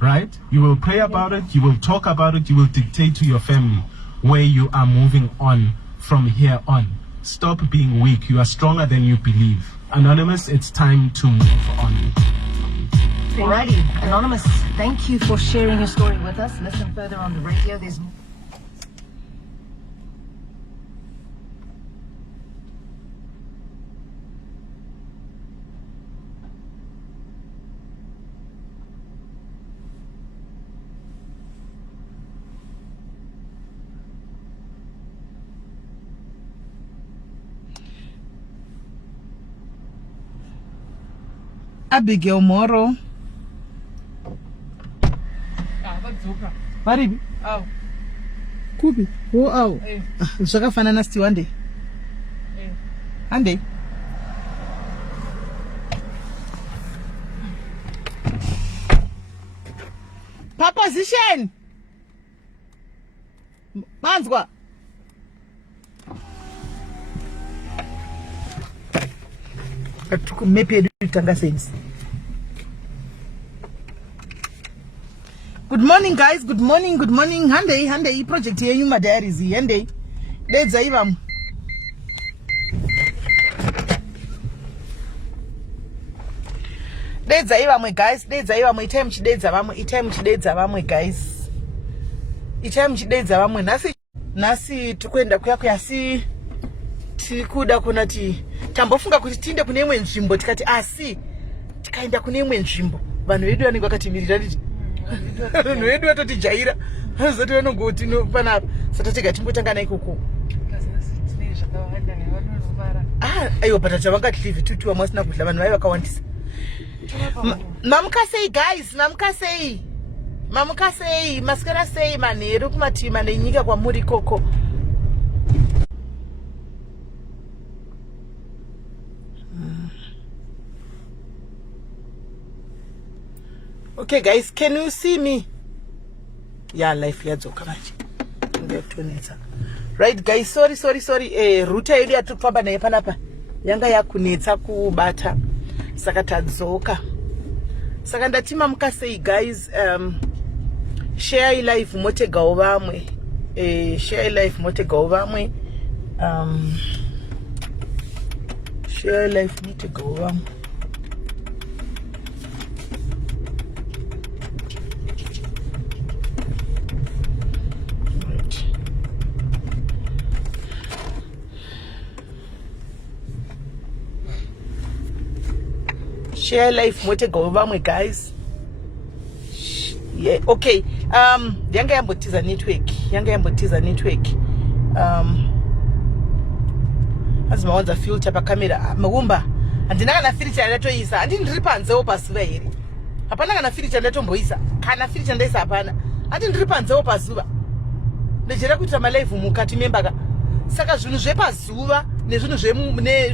right? You will pray about it, you will talk about it, you will dictate to your family where you are moving on from here on. Stop being weak. You are stronger than you believe. Anonymous, it's time to move on. Alrighty, Anonymous, thank you for sharing your story with us. Listen further on the radio. There's Abigail Moro. Paribi? Oh. Kubi? Oh. Zvakafana nasti one day. One day. Position. Manzwa. Maybe Tanga sense. Good morning, guys. Good morning. Hande project here you my diaries hande. Let's ivam. Let's ivam guys. Let's ivam item chidedza vamwe guys. Item chidedza vamwe nasi tukwenda kuya si tikuda kunati tambofunga kuti tinde kune imwe nzvimbo tikati asi tikaenda kune imwe nzvimbo vanhu vedu vanenge vakatimirira nditi vanhu vedu vatotijaira zoti vanongoti panapa satotega timbotangana ikoko aiwa bata chavangati tutu vamwe kudla vanhu vai vakawandisa mamukasei guys mamukasei masikara sei manheru kumatima nenyika kwamuri ikoko. Okay guys, can you see me? Yeah, life yadzoka manje. Ndotonetsa. Right guys, sorry. Router yedu yatofamba naye panapa. Yanga yakunetsa kubata. Saka tadzoka. Saka ndatima mukasei guys, share life motegawo vamwe. Share life motegawo vamwe. Share life motegawo vamwe. Share life mote go vamwe guys. Yeah, okay. Yanga yambotiza network. Azimawanza filter pa camera. Magumba. Andinanga na filter ndatoisa. Andi ndiri panzewo pazuva here. Hapana kana filter ndatomboisa. Kana filter ndaisa hapana. Andi ndiri panzewo pazuva. Ndejera kuita ma live mukati membaka. Saka zvinhu zvepazuva nezvinhu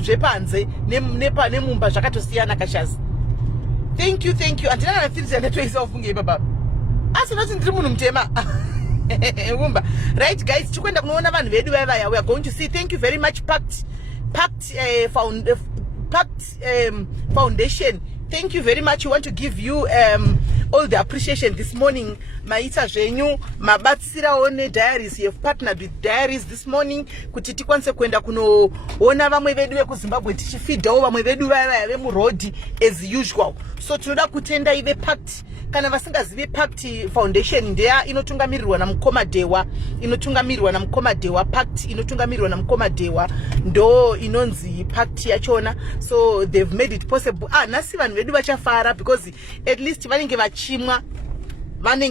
zvepanze nemumba zvakatosiyana kashazi. Thank you. Andina kana filter ndatoisa ufunge baba. Asi noti ndiri munhu mutema. Umba. Right guys, tikwenda kunoona vanhu vedu vaya. We are going to see. Thank you very much Pact Foundation. Thank you very much. We want to give you all the appreciation this morning. Maita zvenyu mabatsira one diaries. You have partnered with diaries this morning kuti tikwanise kuenda kunoona vamwe vedu vekuZimbabwe tichifeedawo vamwe vedu vaya vemurodi as usual. So tinoda kutenda ive Pact. Kana vasingazive Pact Foundation ndeya inotungamirirwa namukoma Pact inotungamirirwa namukoma Dewa ndo inonzi Pact yachona. So they've made it possible. Nasi vanhu vedu vachafara because at least vanenge vachimwa. And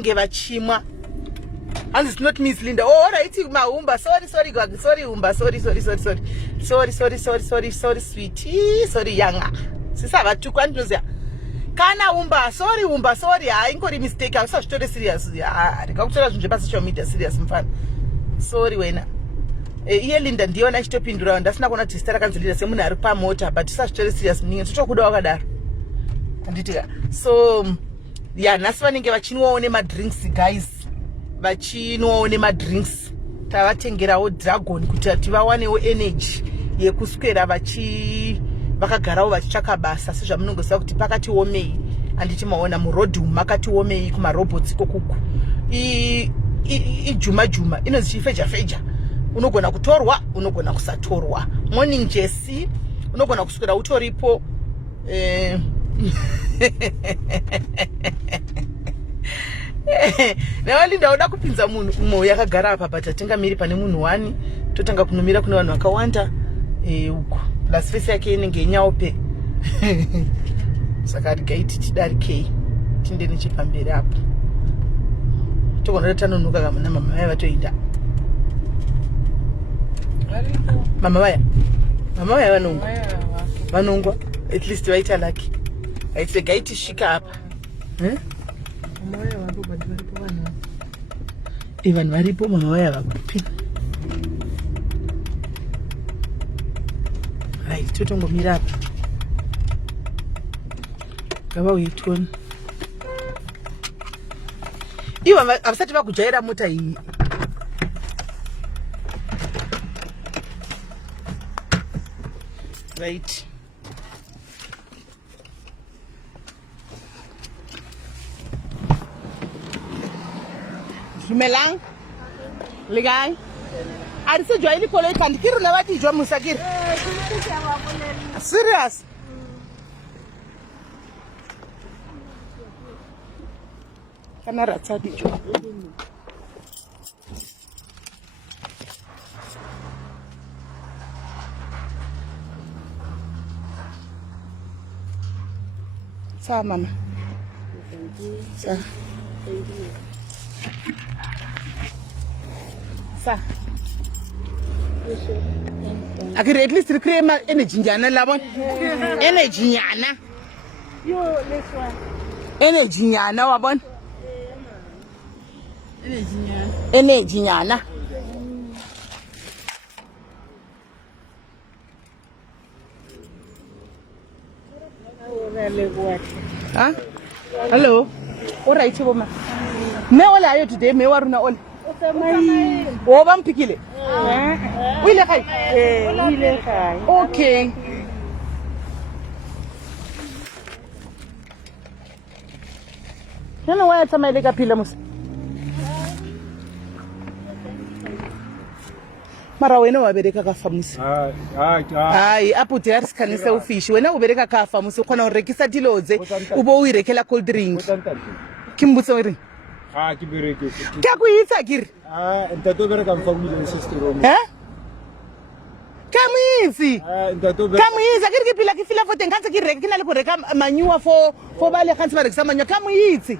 it's not Miss Linda. Oh, alright, Umba. Sorry, God. Sorry, Umba. Sorry, sweetie. Sorry, Yanga. Sisa vatu kwantuza. Kana Umba. Sorry. Ingori mistake. I was such serious. Ndikakutora zvinhu zvepasocial media serious mfana. Sorry wena. Iye Linda ndiona chitopindura ndasina kuona kuti stara kanzilira semunhu ari pamota but tisazvitori serious mningi totokuda wakadaro. Anditika. So yeah, nasi vanenge vachinwawo nemadrinks guys. Vachinwawo nemadrinks. Tavatengerawo dragon kuti tivawanewo energy yekuswera vakagarawo vachitsvaka basa sezvamunongoziva kuti pakati omei anditi maona murodhi makatiomei kumarobotsi kokuku ijuma inonzi chifeja unogona kutorwa unogona kusatorwa. Morning Jesse unogona kuswera utoripo nawali ndauda kupinza munhu umwe yakagara apa but atingamiri pane munhu wani totanga kunomira kune vanhu vakawanda uko plus face yake inenge inyaupe saka rigaiti tidarikei tinde nechepamberi apo togona tanonoka kamuna mama vaya vatoenda mama vaya vanongwa at least vaita laki vaiti regai tisvika apa vanhu varipo mama vaya vakupi right totongomira apa ngava uitoni ivo havasati vakujaira mota iyi right Dumelang le kae a re se jwa ile koloi kandi ke rona ba dijwa musa ke serious kana ratsa dijo sa mama sa sa akire at least create energy njana labon energy nyana yo leswa energy nyana wabon energy nyana ha hello all right boma me ola ayo today me waruna ola wo bam pikile wile kai wile kai okay nana waya tsama ile ka phila musa mara wena wa bereka ka famusi hai apo te ariskanise ufishi wena u bereka ka famusi khona u rekisa dilodze u bo u irekela cold drink kimbutso ri ki bereke ka ku itsa kiri ntato bereka mfamile sister Kamisi akiri ke pila ke fila fo teng kantse ke reka ke na le go reka manyua fo bale kantse ba rekisa manyua kamisi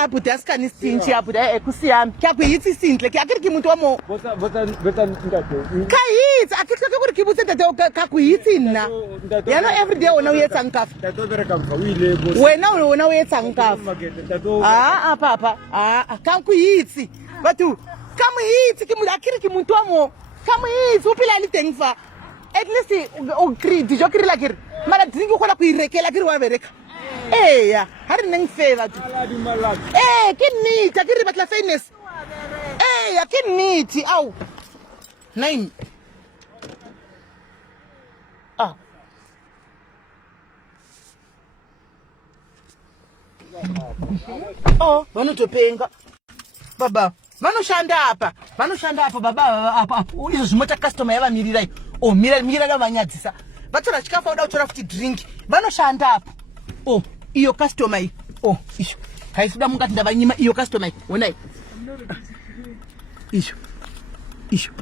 abuti asikani stinchi abuti ekusiami ke ku itse sintle ke akiri ke motho wa mo bota ntate ka itse akiri ke gore ke botse ntate ka ku itse nna ya no every day ona o etsang kafa ntato bereka mfa o ile wena o etsang kafa papa ka ku itse batho ka mo itse ke mo akiri ke motho wa mo come here so pila le teng fa at least o create dijo ke la kere mara drink go la go irekela ke re wa bereka ya ha re neng favor tu ke nita ke re batla fairness ya ke niti au nine vano topenga baba vanoshanda apa baba apa izvo zvimota customer yavamirirai mirira vanyadzisa vatora chikafu vauda kutora futi drink vanoshanda apa iyo customer iyi izvo haisuda mungati ndavanyima iyo customer iyi onai izvo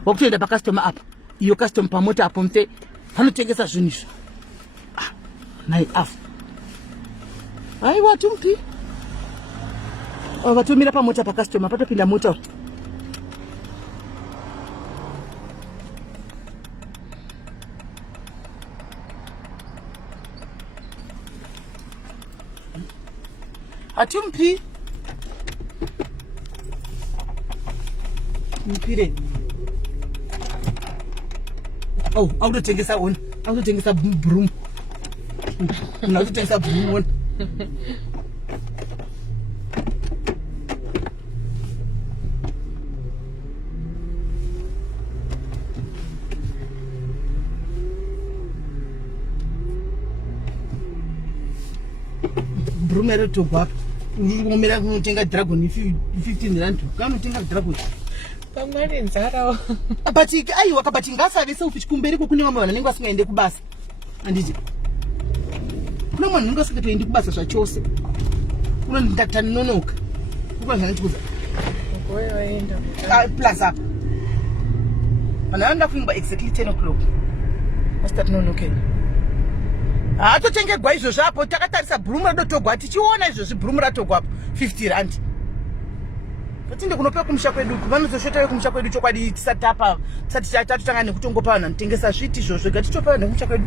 wakutoenda pacustomer apa iyo customer pamota apo mute vanotengesa zvinhu izvo nai afu aiwa tumpi vatomira pamota pacustomer patopinda mota atumpi mpire autotengesa broom autotengesa broom one broom ere to gwapa. Ngomera kunotenga dragon 15 rand. Kanotenga dragon. Pamari nzara. But aiwa kabati ngasave selfish kumberi kune vamwe vanenge vasingaende kubasa. Anditi. Kuna munhu unenge asingatoendi kubasa zvachose. Unondakta nonoka. Ukwanza ndikuza. Ngoyo waenda. Plus up. Anaenda kuimba exactly 10 o'clock. Start nonokeni. Atotenge gwa izvo zvapo takatarisa broom radotogwa tichiona izvo zvibroom ratogwa apo 50 rand. Patinde kunopewa kumusha kwedu vanozoshota kumusha kwedu chokwadi tisatapa tisati tatotanga nekutongopa vanhu vanotengesa sviti izvozvo gatitopa vanhu kumusha kwedu.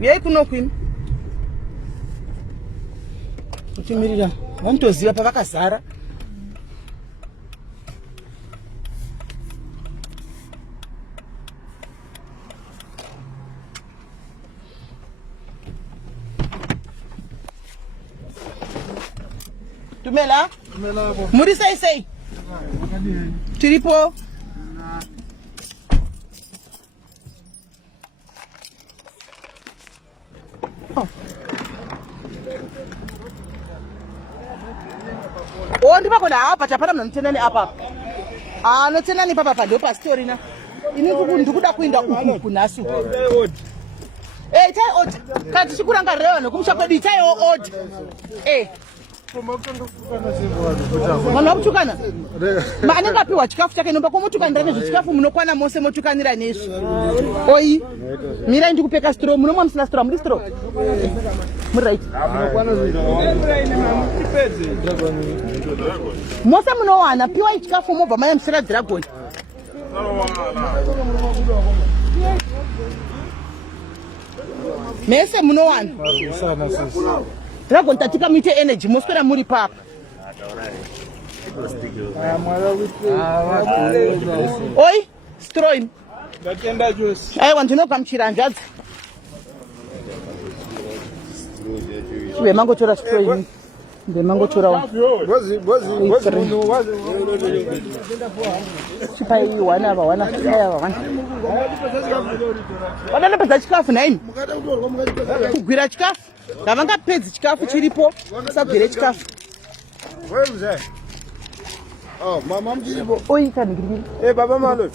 Yai kunokwini. Utimirira vanotoziva pavakazara. Tumela? Muri sei. Tiripo? Oh, ndipakona apa chapata mna mtenani apa. Notenani papa ndo pa story na. Ini ndikuda kuinda uku kunasu. Chai odd. Kati chikuranga rewa nokumusha kwedu chai odd. Vanhu vakutukana? Anenge apiwa chikafu chake nomba kwomotukanira nezvechikafu munokwana mose motukanira nezvi. Oi. Mirai ndikupeka straw munomwa musina straw muri straw. Muri right. Mose munowana piwa chikafu mobva maya musira dragon. Mese munowana. Dragon tatika muite energy moswera muri papa. Oi, stroin. Ndatenda juice. Aiwa ndinogamuchira hanzvadzi. Chive mangotora stroin. Ndemangotorawo. Wazi munhu Chipai wana wana aya wana. Vanopedza chikafu naini. Kugwira chikafu. Ngavangapedzi chikafu chiripo. Sagwire chikafu. Wewe mama mjiripo. Oi kanigiri. Baba malo.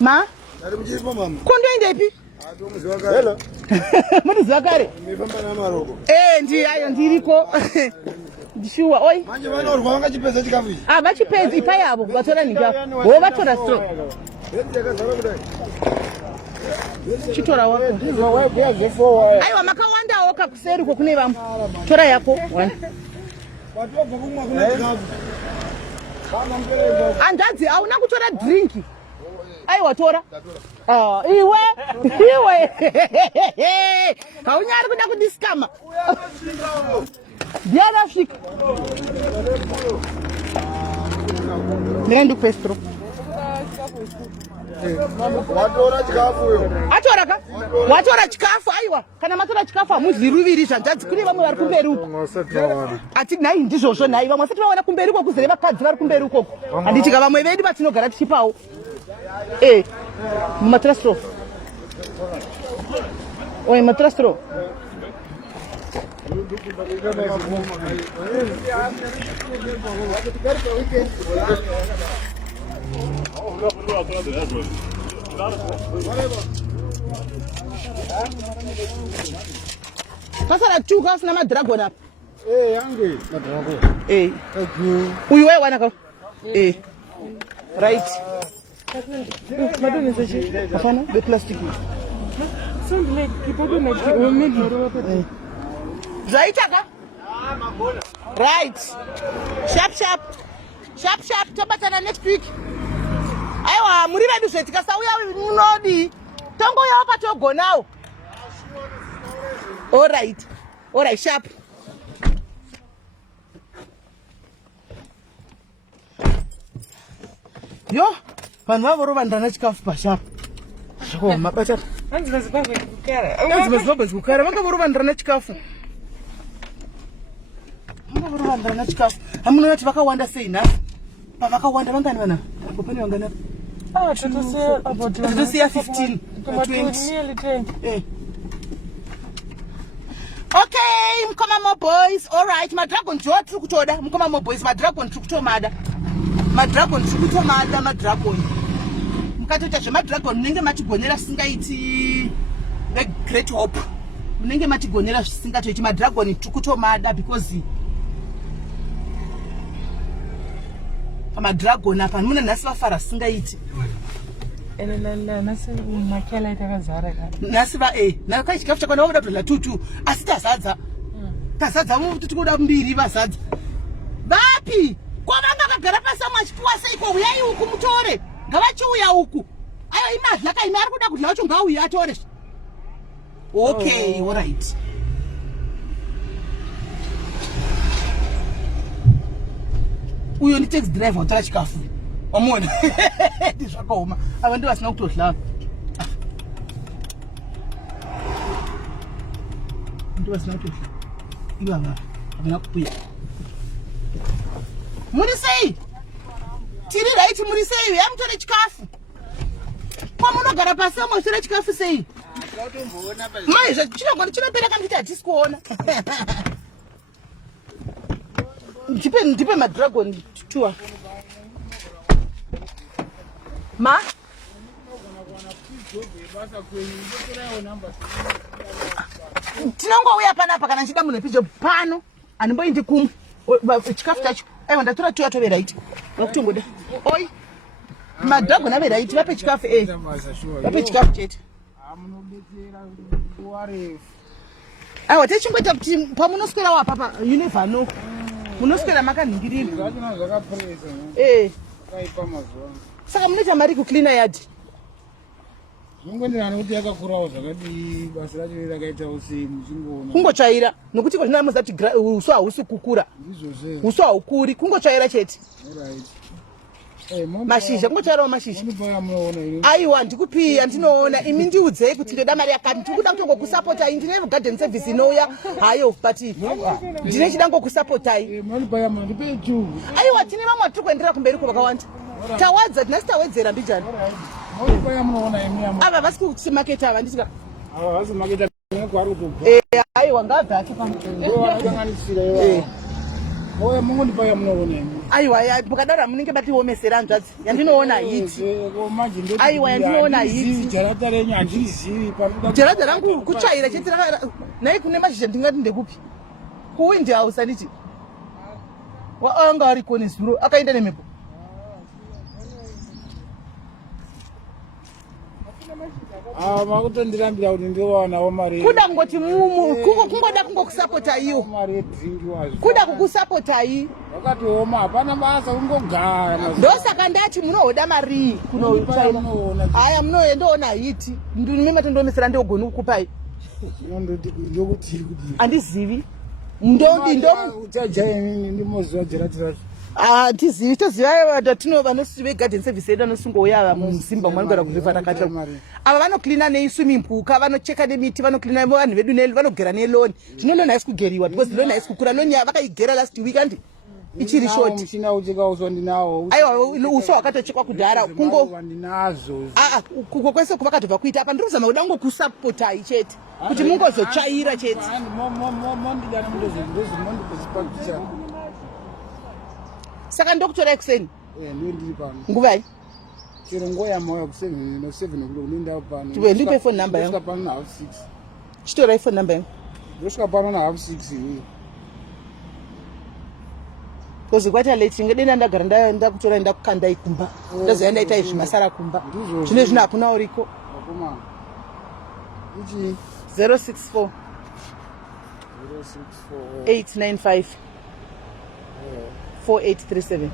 Ma? Ari mjiripo mama. Kondoenda ipi? Hello. Munoziva kare? Mifamba na maroko. Ayo ndiriko. Ndishuwa oi. Manje vanorwa vangachipedza chikafu ichi. Vachipedza ipa yavo vatora ninga. Wo vatora straw. Chitora wako. Aiwa makawandawo kakuseri ko kune vamwe. Tora yako. Watobva kumwa kuna chikafu. Andazi auna kutora drink. Aiwa tora. Iwe. Haunyari kuda kudiskama. Diana fika. Nenda kupestro. Watora chikafu yo. Atora ka? Watora chikafu aiwa. Kana matora chikafu amuziruviri zvanjadzi kune vamwe vari kumberi uko. Ati nai ndizvozvo nai vamwe vasati vaona kumberi uko kuzere vakadzi vari kumberi uko. Handitika vamwe vedu vatinogara tichipawo. Mumatrastro. Oi matrastro. Pasara chuka sina madragon apa. Yange madragon. Uyu wewe wana ka. Right. Madonna sachi. Afana the plastic. Sound like kipodo na maybe. Zaitaka? Right. Sharp. Tabatana next week. Aiwa muri vedu zvetikasauya munodi. Tongo yawo patogonawo. All right, sharp. Yo, vanhu vavorova ndana chikafu pasharp. Mabata. Anzi Zimbabwe kukara. Zimbabwe kukara. Vangavorova ndana chikafu. Hamunoti vakawanda sei nhasi? Pavakawanda vangani vana? Popani vangani? Totosiya 15 20. Okay. okay, mukoma boys. All right, madragon jwa tiri kutoda. Mukoma boys, madragon tiri kutomada. Madragon tiri kutomada, madragon. Mukatoita zvemadragon munenge machigonera singaiti the great hope. Munenge machigonera singatoiti madragon tiri kutomada because madragon apa muna nhasi vafara singaiti. Nasi makela itakazara ka. Nasi va nakaita chikafu chakona wavoda kudla tutu asi tazadza. Tazadza mututu kuda mbiri vazadza. Vapi? Kwavanga vakagara pasi mwachipuwa seiko uyai uku mutore. Ngavachiuya uku. Ayo imadla kaime ari kuda kudla wacho ngauya atore. Okay, all right. Uyo ni taxi driver utora chikafu. Wamona. Ndizvakaoma. Ava ndivo vasina kutodla. Ndivo vasina kutodla. Ivava havana kupuya. Muri sei? Tiri right muri sei? Yamutore chikafu. Kwamunogara pasi motore chikafu sei? Mai chinopera kana kuti hatisi kuona. Ndipe madragon tuwa. Ma? Tinongouya panapa kana nchida munhu pijo pano. Animboindi kumwe. Chikafu chacho. Aiwa ndatora tuya tove right. Nokutongoda. Oi. Madragon ave right. Vape chikafu Vape chikafu chete. Aiwa techingoita kuti pamunoswera wapapa you never know. Munoswera makanhingirira. Saka munoita mari kucleana yard. Zvingwenderana kuti yakakurawo zvakadii basa racho rakaita usei muchingoona. Kungotsvaira nokuti kwazvina muzati uswa hahusi kukura. Ndizvozve. Uswa hukuri kungotsvaira chete. Alright. Mashizha kungotsvairawo mashizha. Munobaya munoona imi. Aiwa ndikupi andinoona imi ndiudzei kuti ndoda mari yakati ndikuda kutongokusapotai ndine garden service inouya hayo but ndine chida ngokusapotai. Munobaya mundipe chu. Aiwa tine vamwe tiri kuendera kumberi kwavakawanda. Tawadza tinasi tawedzera mbijana. Munobaya munoona imi amo. Ava vasi kusimaketa ava ndisika. Ava vasi maketa kwari kutobva. Aiwa ngabva achipa. Ndoakanganisira iwa. Oya mungondibaya munoona imi. Aiwa mukadaro munenge batiomesera hanzvadzi yandinoona hiti. Aiwa yandinoona hiti. Jarata renyu handirizivi. Jarata rangu kutsvaira chete nai kune mashizha ndingati ndekupi. Kuwindi house anditi. Anga ari kone zuro akaenda nemhepo. Makutondirambira kuti ndovanawo mari. Kuda ngoti kungoda kungokusapota iyo. Mari yedrinki wazo. Kuda kukusapotai. Wakatioma hapana basa kungogara. Ndosaka ndati munohoda mari kunotsvaira. Aya munoendoona hiti. Ndinime matondomesera ndogona kukupai. Ndokuti kuti. Andizivi. Ndondi uchajaini ndimoziva Jarata. Tizivi toziva vatino vanosive garden service yedu vanosungouya musimba mwanogara kurivara kata. Ava vanocleana neswimming pool, vanocheka nemiti, vanocleana vanhu vedu vanogera neloni. Tino loni haisi kugeriwa because loni haisi kukura. Loni vakaigera last week and ichiri short. Muchina uchikauswa ndinawo. Aiwa uswa wakatochekwa kudhara kungo ndinazo. Kungo kwese kwakatobva kuita apa ndirikuzama kuda kungokusapotai chete kuti mungozotsvaira chete. Mondidana mundozimondipesipakicha. Saka ndokutora ekuseni. Ndiri pano. Nguvai? Chero ngoya moya ku 7 o'clock ndinda pano. Tiwe ndipe phone number yangu. Ndosvika pano na 6:30. Chitora phone number yangu. Ndosvika pano na 6:30. Kozi kwata late ngedenda ndagara ndakutora ndakukanda ikumba. Ndazoenda ita izvi masara kumba. Zvine zvino hakuna uriko. Akoma. Ichi 064 895 4837.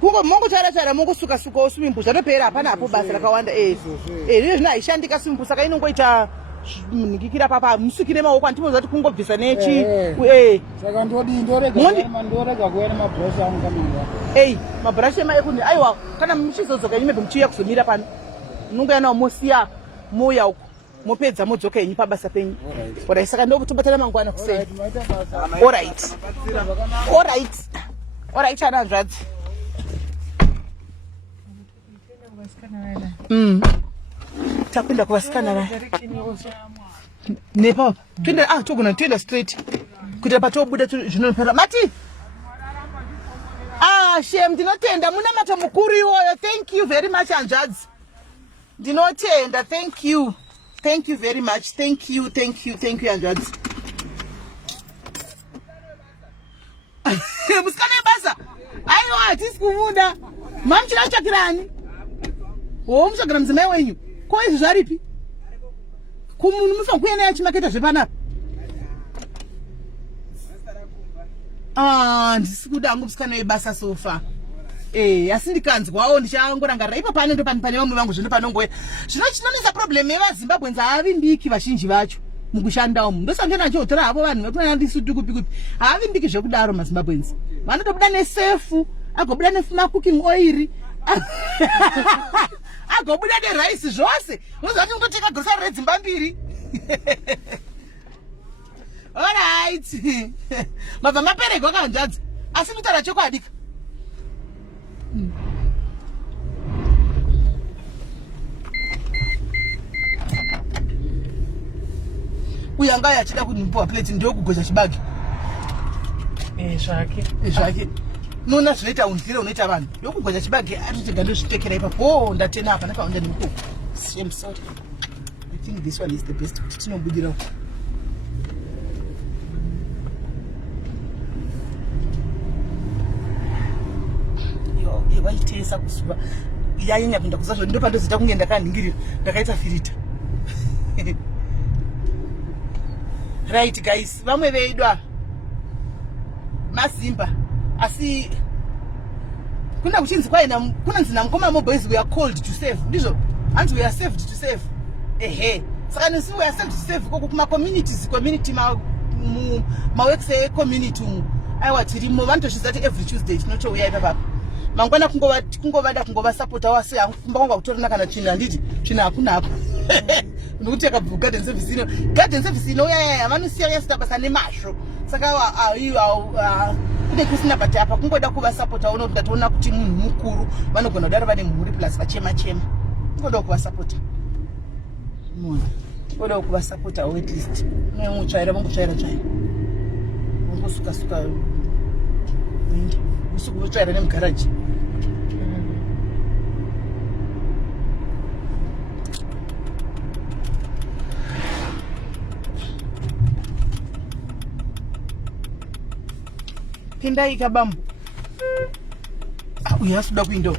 Kungo mongo chara mongo suka swimimpu zvatopera hapana hapo basa rakawanda. Izvo zvino haishandika swimimpu saka inongoita munikira papa musukire maoko andimoziva kuti kungobvisa nechi. Saka ndorega kuya mabhurashi angu kamira. Mabhurashi ekundi aiwa kana muchizodzoka imwe muchiuya kuzomira pano munongoya nawo mosiya mouya uko mopedza modzoka yenyu pabasa penyu. Alright, saka ndokutobatana mangwana kuseni. Alright ana hanzvadzi. Takwenda kuvasikana vaya. Nepa. Twende togona twende straight. Kuita patobuda zvinopera. Mati. Shem ndinotenda muna mata mukuru iwoyo. Thank you very much Anjadzi. Ndinotenda. Thank you. Thank you very much. Thank you Anjadzi. Musikana basa. Aiwa hatisi kuvunda. Mamchira chakirani. Muchakira mzimai wenyu. Ko izvi zvaripi? Kumunhu mufa kuyena yachimaketa zvepana. Ndisi kuda hangu musikana webasa sofa. Asi ndikanzwawo ndichangorangara ipo pane ndo pane vamwe vangu zvino panongoya. Chinonesa problem yevaZimbabwe haavimbiki vazhinji vacho mukushanda umu. Ndosangena chotora havo vanhu vekuna ndisutu kupi. Haavimbiki zvekudaro maZimbabwenzi. Vanotobuda nesefu, agobuda nemakuking oil. Agobuda nerice zvose. Unozati unoteka grocery redzimba mbiri. Alright. Mabva mapereka Anjadzi. Asi mutara chokwadi. Uyanga yachida kunipa plate ndio kugocha chibagi. Zvake. Nona zvinoita unzire unoita vanhu. Yokugocha chibagi atotega ndozvitekera ipapo ndatena apa nakaunda nemuko. I'm sorry. I think this one is the best. Tinobudira. Waitesa kusuva yanyanya kuenda kuzazvo ndo pandozita kunge ndakaningirira ndakaita filter. Right guys, vamwe veidwa mazimba asi kuna kuchinzi kwaina kunanzi namkoma boys we are called to save ndizvo and we are saved to save. Saka nisi we are saved to save koko kuma community ma works community aiwa tirimo vanotozvizati every Tuesday tinotouya ipapa mangwana kungova support wase kumba kwanga kutorina kana chinga nditi china hakuna hapo. Ndokuti garden service ino yaya vanosiya yastabasa nemasho saka kune kusina bati apa kungoda kuva support uno ndatoona kuti munhu mukuru vanogona kudaro vane mhuri plus vachema kungoda kuva support munhu kungoda kuva support at least muchaira suka usuku muchaira nemugaraji. Pindai kabambu. Uyasuda kuindo.